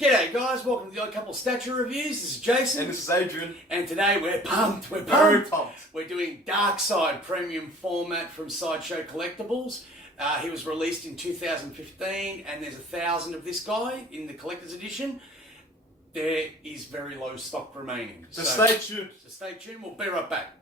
G'day guys, welcome to the Odd Couple Statue Reviews. This is Jason. And this is Adrian. And today we're pumped. Very pumped. We're doing Darkseid Premium format from Sideshow Collectibles. He was released in 2015 and there's 1,000 of this guy in the collector's edition. There is very low stock remaining. So stay tuned. So stay tuned, we'll be right back.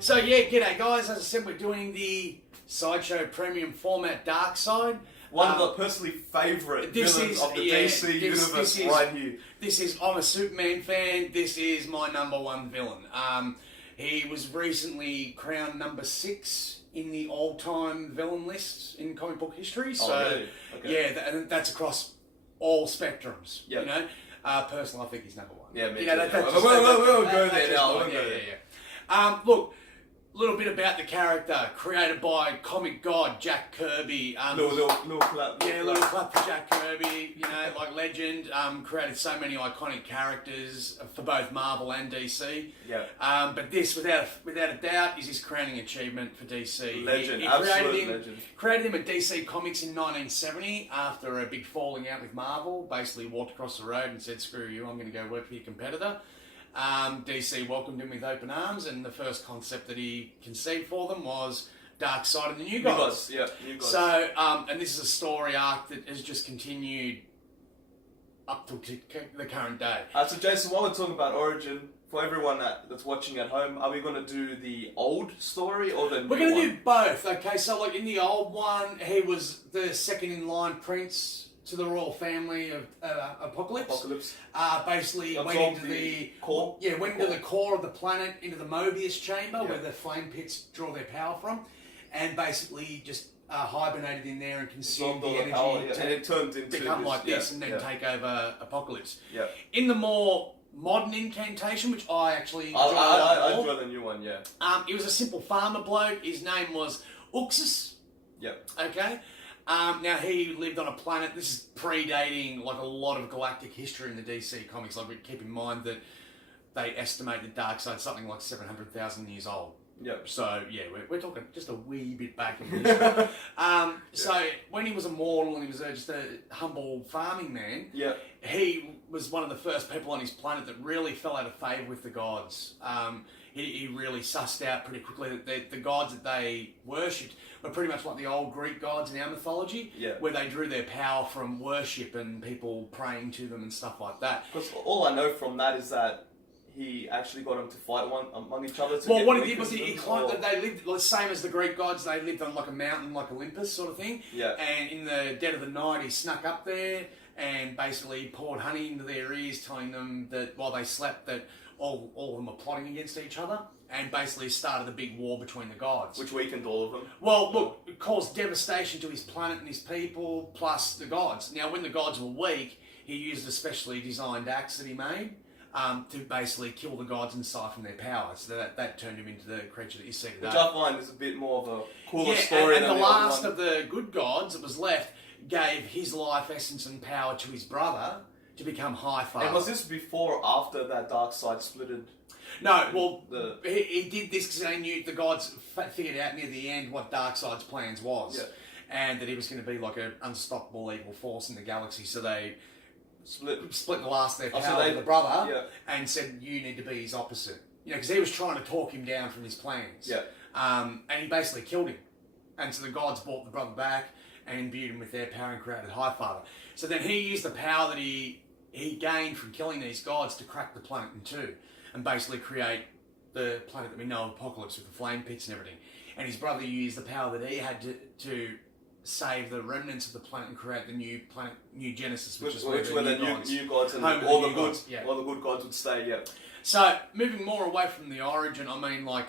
So yeah, g'day guys, as I said, we're doing the Sideshow Premium format Darkseid. One of the personally favourite villains of the DC universe right here. This is, I'm a Superman fan, this is my number one villain. He was recently crowned number 6 in the all-time villain list in comic book history. So really? Okay. Yeah, that's across all spectrums, Yep. you know. Personally, I think he's number 1. Yeah, me too. We'll go there now. Yeah. Look, a little bit about the character, created by comic god Jack Kirby. Little clap. Yeah, little clap for Jack Kirby, you know, like legend. Created so many iconic characters for both Marvel and DC. Yeah. But this, without a doubt, is his crowning achievement for DC. Legend, He absolute legend. Created him at DC Comics in 1970 after a big falling out with Marvel. Basically walked across the road and said, "Screw you, I'm going to go work for your competitor." DC welcomed him with open arms, and the first concept that he conceived for them was Darkseid and the New Gods. New Gods. So, and this is a story arc that has just continued up to the current day. So Jason, while we're talking about origin, for everyone that's watching at home, are we going to do the old story or the new one? We're going to do both, okay? So, like in the old one, he was the second in line prince to the royal family of Apocalypse. Basically went into the core. Yeah, went into the core of the planet, into the Mobius chamber where the flame pits draw their power from, and basically just hibernated in there and consumed the energy and it turned into become like this and then take over Apocalypse. Yeah. In the more modern incantation, which I actually enjoy, I enjoy the new one. Yeah. He was a simple farmer bloke. His name was Uxus. Yep. Okay. Now he lived on a planet. This is predating like a lot of galactic history in the DC comics. Like, keep in mind that they estimated Darkseid something like 700,000 years old. Yep. So yeah, we're talking just a wee bit back in history. So when he was immortal and he was just a humble farming man, he was one of the first people on his planet that really fell out of favour with the gods. He really sussed out pretty quickly that the gods that they worshipped were pretty much like the old Greek gods in our mythology, where they drew their power from worship and people praying to them and stuff like that. Because all I know from that is that he actually got them to fight among each other. Well, what he did was he climbed. They lived the same as the Greek gods. They lived on like a mountain, like Olympus, sort of thing. Yeah. And in the dead of the night, he snuck up there and basically poured honey into their ears, telling them that while they slept, that all of them were plotting against each other, and basically started a big war between the gods. Which weakened all of them. Well, look, it caused devastation to his planet and his people, plus the gods. Now, when the gods were weak, he used a specially designed axe that he made to basically kill the gods and siphon their power. So that turned him into the creature that you see today. Which I find is a bit more of a cooler story. And the last of the good gods that was left gave his life essence and power to his brother to become High Father. And was this before or after that Darkseid splitted? No, well, he did this because they knew the gods figured out near the end what Darkseid's plans was. Yeah. And that he was going to be like an unstoppable evil force in the galaxy. So they split the last of their power with the brother and said, you need to be his opposite. You know, because he was trying to talk him down from his plans. Yeah. And he basically killed him. And so the gods brought the brother back and imbued him with their power and created High Father. So then he used the power that he gained from killing these gods to crack the planet in two and basically create the planet that we know of, Apocalypse, with the flame pits and everything. And his brother used the power that he had to save the remnants of the planet and create the new planet, New Genesis, which is where the new gods and all the good gods would stay. Yeah. So moving more away from the origin, I mean, like,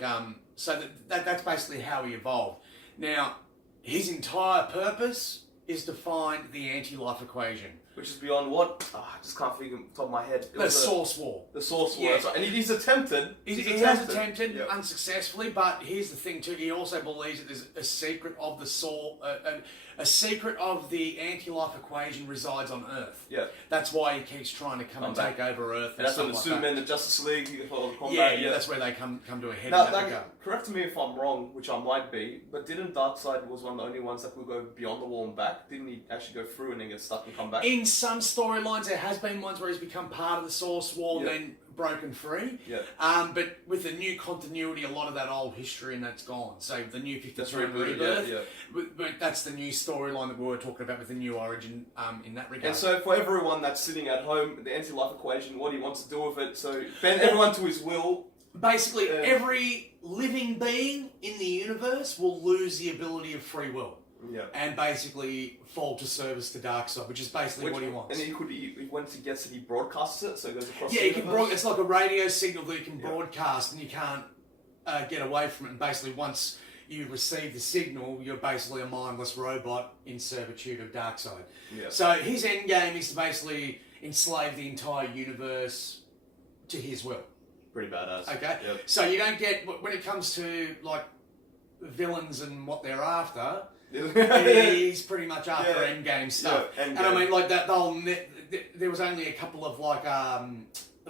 so that's basically how he evolved. Now, his entire purpose is to find the anti-life equation. Which is beyond what? Oh, I just can't figure top of my head. The Source War. The Source War. Yeah. And he's attempted. He has attempted unsuccessfully, but here's the thing too. He also believes that there's a secret of the soul, a secret of the anti-life equation resides on Earth. Yeah. That's why he keeps trying to come and take over Earth. And that's when the Superman, the Justice League, yeah, that's where they come to a head. Now, correct me if I'm wrong, which I might be, but didn't Darkseid was one of the only ones that could go beyond the wall and back? Didn't he actually go through and then get stuck and come back? In some storylines, there has been ones where he's become part of the Source Wall and then broken free. Yeah. But with the new continuity, a lot of that old history and that's gone. So the new 53 Rebirth, but that's the new storyline that we were talking about with the new origin in that regard. And so for everyone that's sitting at home, the anti-life equation, what he wants to do with it, so bend everyone to his will. Basically, every living being in the universe will lose the ability of free will. Yeah. And basically fall to service to Darkseid, which is basically what he wants. And he once he gets it, he broadcasts it, so it goes across the universe. It's like a radio signal that you can broadcast and you can't get away from it. And basically once you receive the signal, you're basically a mindless robot in servitude of Darkseid. Yeah. So his end game is to basically enslave the entire universe to his will. Pretty badass. Okay? Yep. So you don't get, when it comes to like villains and what they're after, he's pretty much after endgame stuff. Yeah, and I mean, like that there was only a couple of like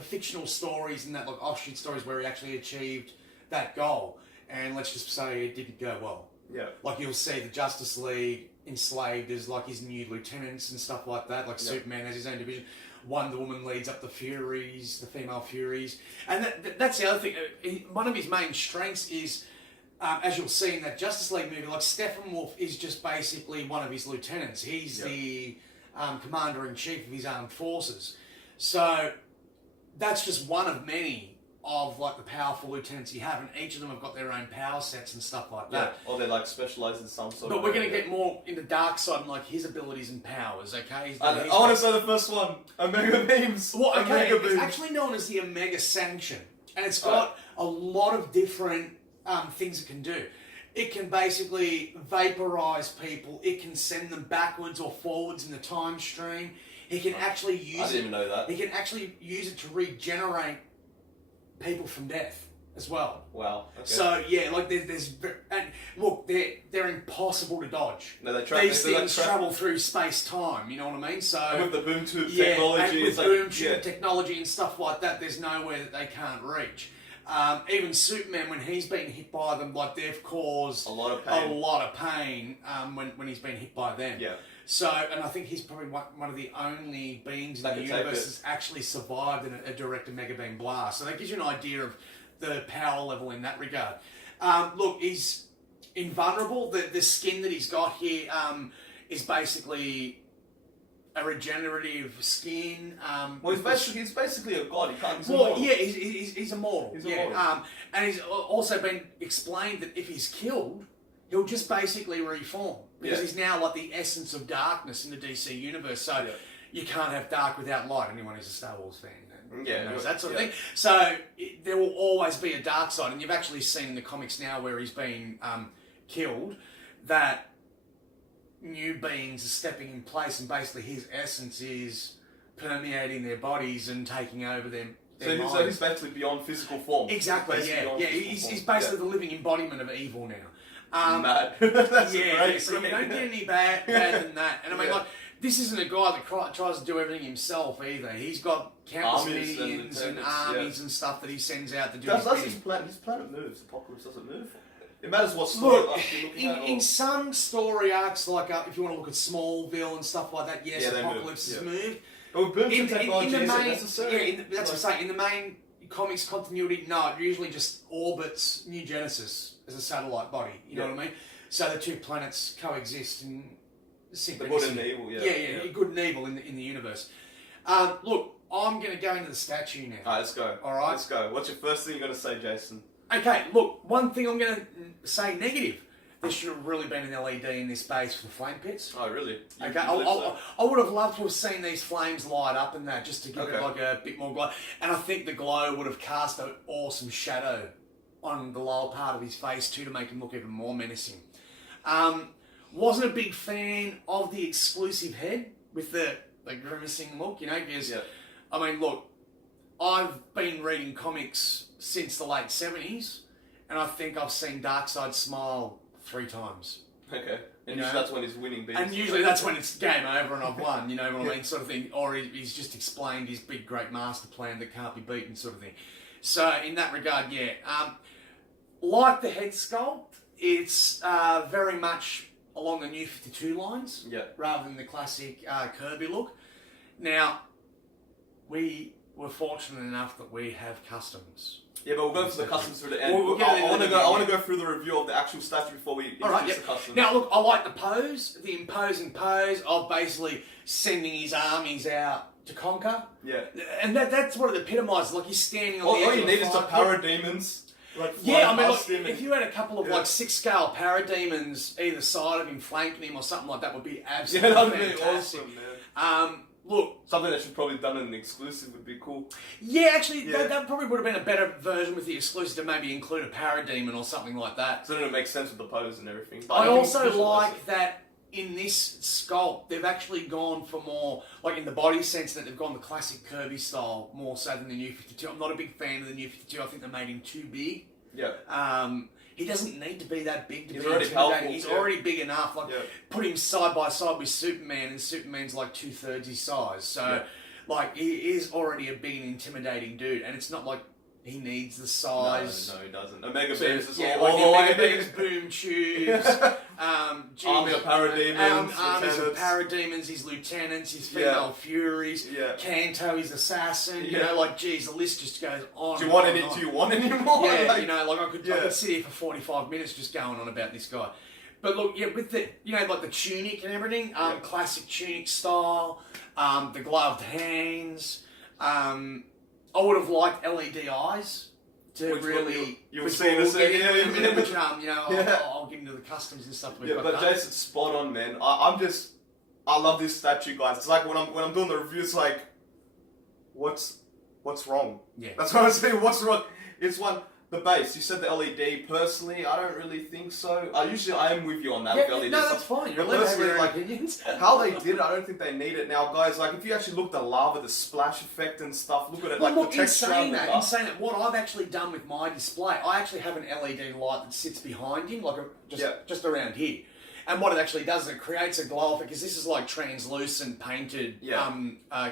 fictional stories and that, like offshoot stories where he actually achieved that goal. And let's just say it didn't go well. Yeah. Like you'll see the Justice League enslaved as like his new lieutenants and stuff like that. Like Superman has his own division. Wonder Woman leads up the Furies, the female Furies. And that's the other thing. One of his main strengths is, as you'll see in that Justice League movie, like Steppenwolf is just basically one of his lieutenants. He's the commander-in-chief of his armed forces. So that's just one of many of like the powerful lieutenants you have, and each of them have got their own power sets and stuff like that. Or they're like specialised in some sort of... But we're going to get more into Darkseid and like his abilities and powers, okay? I want to say the first one, Omega Beams. Well, okay, it's actually known as the Omega Sanction, and it's got a lot of different things it can do. It can basically vaporize people. It can send them backwards or forwards in the time stream. It can actually use I didn't even know that. It can actually use it to regenerate people from death as well. Wow. Okay. So yeah, like there's and look, they're impossible to dodge. No, these things travel through space time. You know what I mean? So and with the boom tube technology, and with boom tube technology and stuff like that, there's nowhere that they can't reach. Even Superman, when he's been hit by them, like they've caused a lot of pain when he's been hit by them. Yeah. So, and I think he's probably one of the only beings in the universe that's actually survived in a direct Omega Beam blast. So that gives you an idea of the power level in that regard. Look, he's invulnerable. The skin that he's got here is basically a regenerative skin. Well, he's basically a god. He's immortal. Yeah, he's immortal. He's immortal. And he's also been explained that if he's killed, he'll just basically reform. Because he's now like the essence of darkness in the DC universe. So you can't have dark without light. Anyone who's a Star Wars fan knows that sort of thing. So there will always be a dark side. And you've actually seen in the comics now where he's been killed that new beings are stepping in place, and basically his essence is permeating their bodies and taking over them. So he's basically beyond physical form. Exactly, He's basically the living embodiment of evil now. Mad. That's great. So you don't get any bad than that. And I mean, like, this isn't a guy that tries to do everything himself either. He's got countless minions and armies and stuff that he sends out to do his bidding. His planet moves. Apocalypse doesn't move. It matters what story arc you're looking at. In some story arcs, like if you want to look at Smallville and stuff like that, yes, Apocalypse has moved. But boom technology isn't necessary. That's what I'm saying. In the main comics continuity, no, it usually just orbits New Genesis as a satellite body. You know what I mean? So the two planets coexist in synchronicity. The good and the evil, good and evil in the universe. Look, I'm going to go into the statue now. Alright, let's go. Alright? Let's go. What's your first thing you're going to say, Jason? Okay, look, one thing I'm going to say negative. there should have really been an LED in this base for the flame pits. Oh, really? Okay, I would have loved to have seen these flames light up and that, just to give it like a bit more glow. And I think the glow would have cast an awesome shadow on the lower part of his face too, to make him look even more menacing. Wasn't a big fan of the exclusive head with the grimacing look, you know, because, I mean, look, I've been reading comics since the late 70s, and I think I've seen Darkseid smile 3 times. Okay. And usually that's when he's winning beats. And usually that's when it's game over and I've won, you know what I mean, sort of thing. Or he's just explained his big, great master plan that can't be beaten, sort of thing. So, in that regard, like the head sculpt, it's very much along the New 52 lines, rather than the classic Kirby look. Now, we were fortunate enough that we have customs. Yeah, but we'll go for the customs through the end. I want to go through the review of the actual statue before we introduce the customs. Now, look, I like the pose, the imposing pose of basically sending his armies out to conquer. Yeah. And that's what it epitomises. Like, he's standing on the edge of all you need is some parademons. Like, I mean, look, if you had a couple of like 6-scale parademons either side of him, flanking him or something like that, would be absolutely fantastic. Awesome, man. Look, something that should probably done in an exclusive would be cool. Yeah, actually, that probably would have been a better version with the exclusive to maybe include a parademon or something like that. So then it makes sense with the pose and everything. But I also like that in this sculpt, they've actually gone for more, like in the body sense, that they've gone the classic Kirby style more so than the New 52. I'm not a big fan of the New 52. I think they made him too big. Yeah. He doesn't need to be that big to be already intimidating. He's already big enough. Like, put him side by side with Superman, and Superman's like 2/3 his size. So, like, he is already a big and intimidating dude, and it's not like he needs the size. No, he doesn't. Omega Beams is all the way. Omega Beams, boom tubes, army of parademons, armies of parademons, his lieutenants, his female furies, Kanto, his assassin. You know, like, geez, the list just goes on. Do you want any more? Yeah, like, you know, like I could sit here for 45 minutes just going on about this guy. But look, with the, you know, like the tunic and everything, classic tunic style, the gloved hands. I would have liked LED eyes to you'll see in a second. In a minute, which you know, I'll get into the customs and stuff. But Jason's spot on, man. I love this statue, guys. It's like when I'm doing the review, it's like, what's wrong? Yeah, that's what I'm saying. What's wrong? It's the base. You said the LED. Personally, I don't really think so. I am with you on that. Yeah, with LED. no, that's fine. You're personally, like opinions. How they did it, I don't think they need it now, guys. Like, if you actually look at the lava, the splash effect and stuff, look at it. Well, like the texture. In saying that, what I've actually done with my display, I actually have an LED light that sits behind him, like just around here. And what it actually does is it creates a glow effect, because this is like translucent painted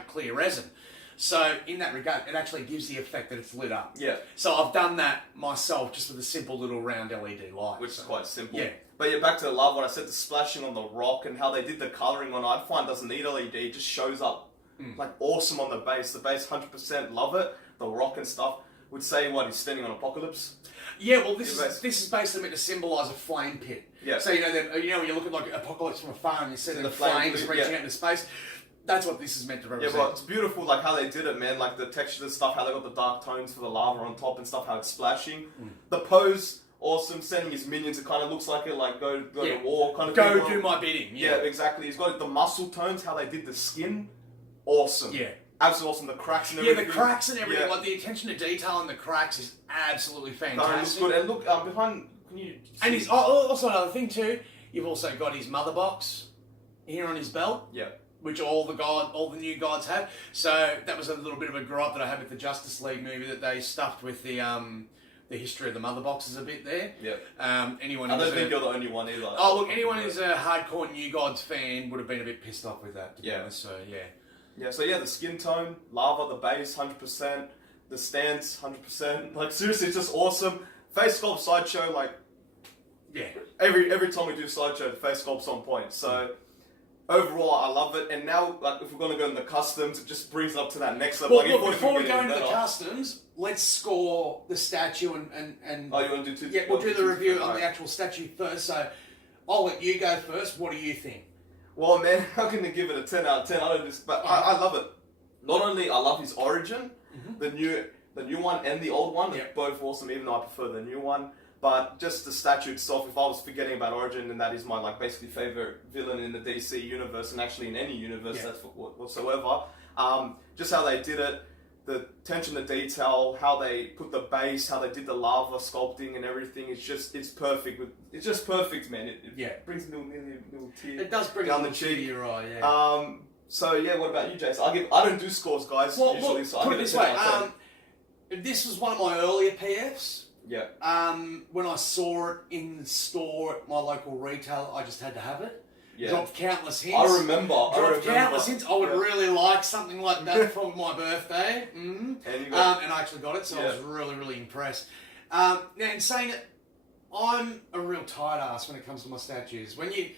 clear resin. So, in that regard, it actually gives the effect that it's lit up. Yeah. So, I've done that myself just with a simple little round LED light. Which is quite simple. Yeah. But back to the lava, when I said the splashing on the rock and how they did the colouring on it, I find doesn't need LED, it just shows up like awesome on the base. The base 100% love it. The rock and stuff. Would say he's standing on Apocalypse. Yeah, well, this is basically meant to symbolise a flame pit. Yeah. So, you know when you look at like Apocalypse from afar and you see the flames reaching out into space. That's what this is meant to represent. Yeah, but it's beautiful, like how they did it, man. Like the texture and stuff, how they got the dark tones for the lava on top and stuff, how it's splashing. The pose, awesome. Sending his minions, it kind of looks like it, like go to war kind of thing. Go do my bidding. Yeah, exactly. He's got the muscle tones, how they did the skin, awesome. Yeah. Absolutely awesome. The cracks and everything. Yeah, the cracks and everything. Like the attention to detail in the cracks is absolutely fantastic. No, it looks good. And look, behind, can you see? And he's also another thing too. You've also got his mother box here on his belt. Yeah. Which all the new gods have. So that was a little bit of a gripe that I had with the Justice League movie, that they stuffed with the history of the mother boxes a bit there. Yeah. I don't think you're the only one either. Oh, look, anyone who's a hardcore New Gods fan would have been a bit pissed off with that, to be honest. So yeah. So the skin tone, lava, the base, 100%, the stance, 100%. Like seriously, it's just awesome. Face sculpt Sideshow, like every time we do Sideshow, the face sculpt's on point. So. Overall, I love it, and now, like, if we're going to go in the customs, it just brings it up to that next level. Well, look, before we go into the customs, let's score the statue and oh, you want to do two? Yeah, we'll do the review on the actual statue first, so I'll let you go first. What do you think? Well, man, I'm going to give it a 10 out of 10. I love it. Not only I love his origin, the new one and the old one, they're both awesome, even though I prefer the new one. But just the statue itself, if I was forgetting about Origin, and that is my like basically favorite villain in the DC universe, and actually in any universe that's whatsoever. Just how they did it, the attention to detail, how they put the base, how they did the lava sculpting and everything. It's perfect. It's just perfect, man. It brings a little tear. It does bring down the cheek. You're right. Yeah. So yeah, what about you, Jason? I don't do scores, guys. Well, usually, so put I it give this it 10 way. out of 10. This was one of my earlier PFs. Yeah. When I saw it in the store at my local retailer, I just had to have it. Yeah. Dropped countless hints. I remember. Countless hints. I would really like something like that for my birthday. Mm-hmm. And I actually got it, so I was really, really impressed. Now, in saying it, I'm a real tight ass when it comes to my statues. When you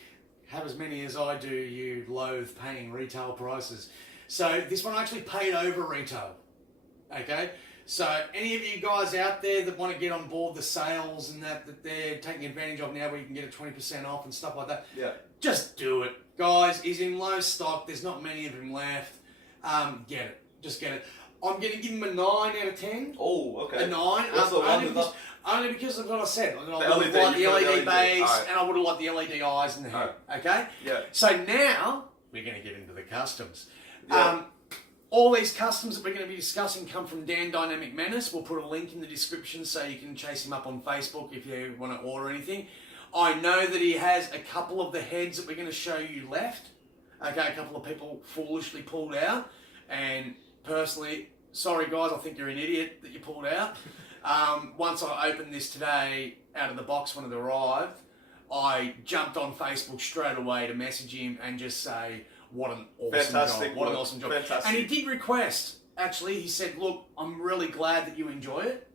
have as many as I do, you loathe paying retail prices. So this one I actually paid over retail. Okay? So any of you guys out there that want to get on board the sales and that they're taking advantage of now where you can get a 20% off and stuff like that, just do it. Guys, he's in low stock. There's not many of him left. Get it. Just get it. I'm going to give him a 9 out of 10. Oh, okay. A 9. Only because of what I said. I would have liked the LED base and I would have liked the LED eyes in the head. Okay? Yeah. So now we're going to get into the customs. Yeah. All these customs that we're going to be discussing come from Dan DynamicMenace. We'll put a link in the description so you can chase him up on Facebook if you want to order anything. I know that he has a couple of the heads that we're going to show you left. Okay, a couple of people foolishly pulled out. And personally, sorry guys, I think you're an idiot that you pulled out. Once I opened this today out of the box when it arrived, I jumped on Facebook straight away to message him and just say, what an awesome job. What an awesome job. Fantastic. And he did request, actually, he said, look, I'm really glad that you enjoy it.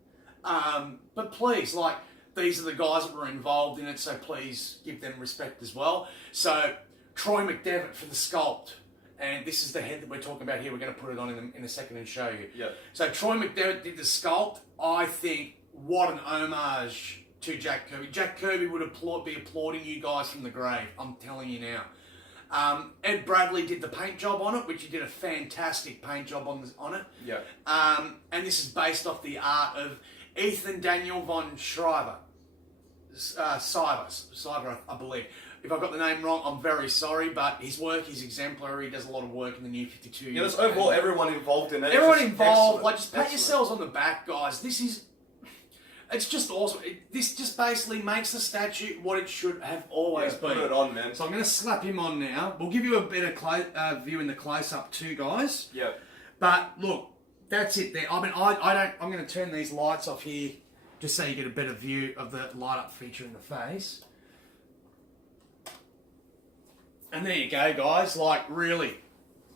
But please, like, these are the guys that were involved in it, so please give them respect as well. So, Troy McDevitt for the sculpt. And this is the head that we're talking about here. We're going to put it on in a second and show you. Yeah. So, Troy McDevitt did the sculpt. I think, what an homage to Jack Kirby. Jack Kirby would be applauding you guys from the grave. I'm telling you now. Ed Bradley did the paint job on it, which he did a fantastic paint job on it. Yeah. And this is based off the art of Ethan Daniel von Schreiber. Cyber, I believe. If I've got the name wrong, I'm very sorry, but his work is exemplary. He does a lot of work in the New 52. Yeah, that's overall everyone involved in it. Everyone involved, like, just pat yourselves on the back, guys. It's just awesome. This just basically makes the statue what it should have always been. Put it on, man. So I'm going to slap him on now. We'll give you a better view in the close-up too, guys. Yeah. But look, that's it there. I mean, I'm going to turn these lights off here just so you get a better view of the light-up feature in the face. And there you go, guys. Like, really.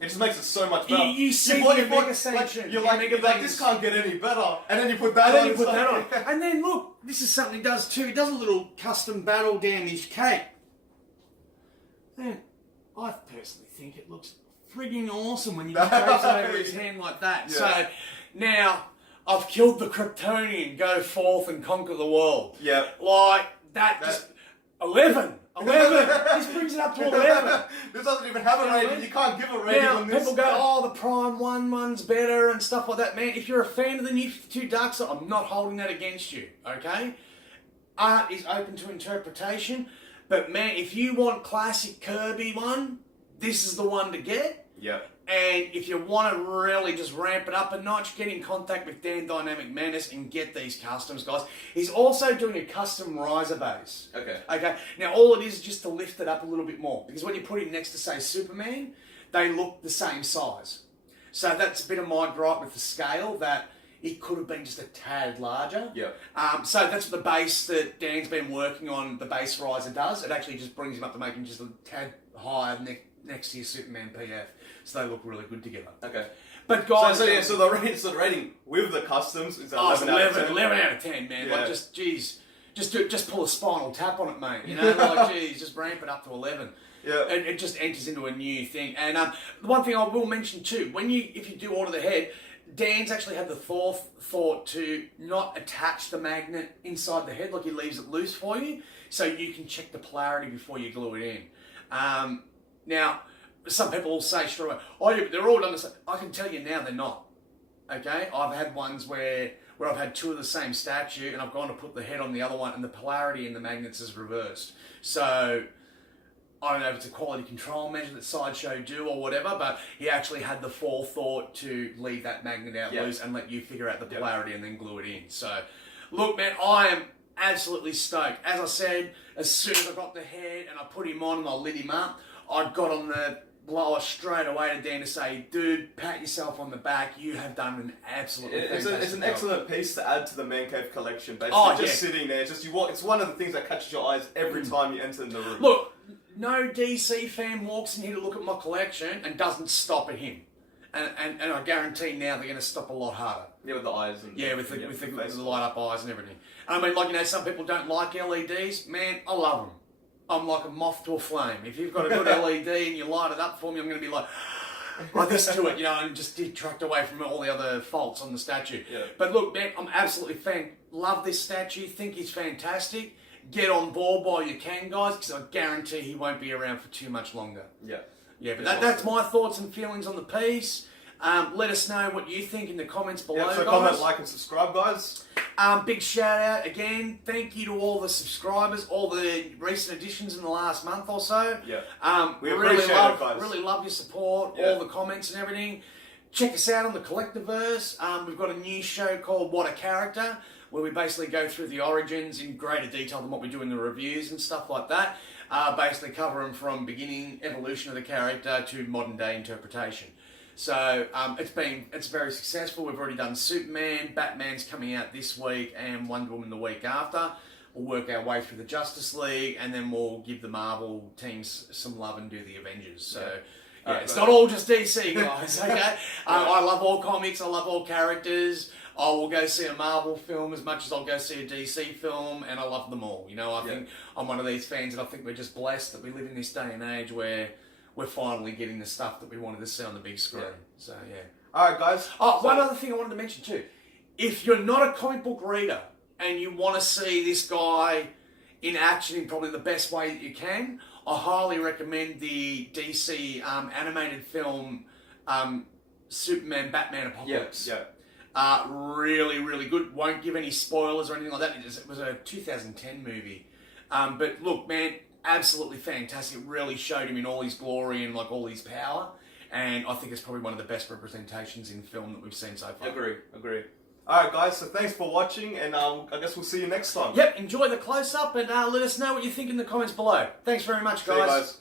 It just makes it so much better. You see the Omega Sanction. You're like, this can't get any better. And then you put that on. And then look, this is something he does too. He does a little custom battle damage cape. And I personally think it looks frigging awesome when you just trace over his hand like that. Yeah. So now I've killed the Kryptonian. Go forth and conquer the world. Yeah. Like that. Just 11. 11. This brings it up to 11. This doesn't even have a rating. You can't give a rating on this. People go, oh, the Prime 1's better and stuff like that. Man, if you're a fan of the New 52 Darkseid, I'm not holding that against you, okay? Art is open to interpretation. But, man, if you want classic Kirby one, this is the one to get. Yeah. And if you want to really just ramp it up a notch, get in contact with Dan DynamicMenace and get these customs, guys. He's also doing a custom riser base. Okay. Okay. Now, all it is just to lift it up a little bit more. Because when you put it next to, say, Superman, they look the same size. So that's a bit of my gripe with the scale, that it could have been just a tad larger. Yeah. So that's what the base that Dan's been working on, the base riser does. It actually just brings him up to making just a tad higher next to your Superman PF. So they look really good together. Okay. But guys... So the rating with the customs is 11 out of 10. 11 out of 10, man. Yeah. Like, just pull a Spinal Tap on it, mate. You know, like, geez, just ramp it up to 11. Yeah. And it just enters into a new thing. And the one thing I will mention too, if you do order the head, Dan's actually had the thought to not attach the magnet inside the head, like he leaves it loose for you, so you can check the polarity before you glue it in. Now, some people will say straight away, oh yeah, but they're all done the same. I can tell you now they're not. Okay? I've had ones where where I've had two of the same statue, and I've gone to put the head on the other one, and the polarity in the magnets is reversed. So I don't know if it's a quality control measure that Sideshow do or whatever, but he actually had the forethought to leave that magnet out loose and let you figure out the polarity and then glue it in. So, look, man, I am absolutely stoked. As I said, as soon as I got the head and I put him on and I lit him up, I got on the blower straight away to Dan to say, dude, pat yourself on the back. You have done an absolutely fantastic job. It's an excellent piece to add to the Man Cave collection. Basically, sitting there, it's one of the things that catches your eyes every time you enter the room. Look, no DC fan walks in here to look at my collection and doesn't stop at him. And I guarantee now they're going to stop a lot harder. Yeah, with the eyes. And with the light up eyes and everything. And I mean, like, you know, some people don't like LEDs. Man, I love them. I'm like a moth to a flame. If you've got a good LED and you light it up for me, I'm going to be like this to it, you know, and just detract away from all the other faults on the statue. Yeah. But look, man, I'm absolutely love this statue. Think he's fantastic. Get on board while you can, guys, because I guarantee he won't be around for too much longer. Yeah. Yeah, but that's my thoughts and feelings on the piece. Let us know what you think in the comments below, so guys. Comment, like, and subscribe, guys. Big shout out again. Thank you to all the subscribers, all the recent additions in the last month or so. Yeah. We appreciate it, guys. Really love your support, all the comments and everything. Check us out on the Collectiverse. We've got a new show called What a Character, where we basically go through the origins in greater detail than what we do in the reviews and stuff like that. Basically cover them from beginning evolution of the character to modern day interpretation. So it's very successful. We've already done Superman, Batman's coming out this week, and Wonder Woman the week after. We'll work our way through the Justice League, and then we'll give the Marvel teams some love and do the Avengers. So it's not all just DC, guys. Okay, I love all comics. I love all characters. I will go see a Marvel film as much as I'll go see a DC film, and I love them all. You know, I think I'm one of these fans, and I think we're just blessed that we live in this day and age where we're finally getting the stuff that we wanted to see on the big screen. So, Alright, guys. One other thing I wanted to mention too. If you're not a comic book reader and you want to see this guy in action in probably the best way that you can, I highly recommend the DC animated film Superman, Batman Apocalypse. Really, really good. Won't give any spoilers or anything like that. It was a 2010 movie. But look, man, absolutely fantastic. It really showed him in all his glory and like all his power. And I think it's probably one of the best representations in film that we've seen so far. Agree. Alright, guys, so thanks for watching, and I guess we'll see you next time. Yep, enjoy the close-up, and let us know what you think in the comments below. Thanks very much, guys. See you guys.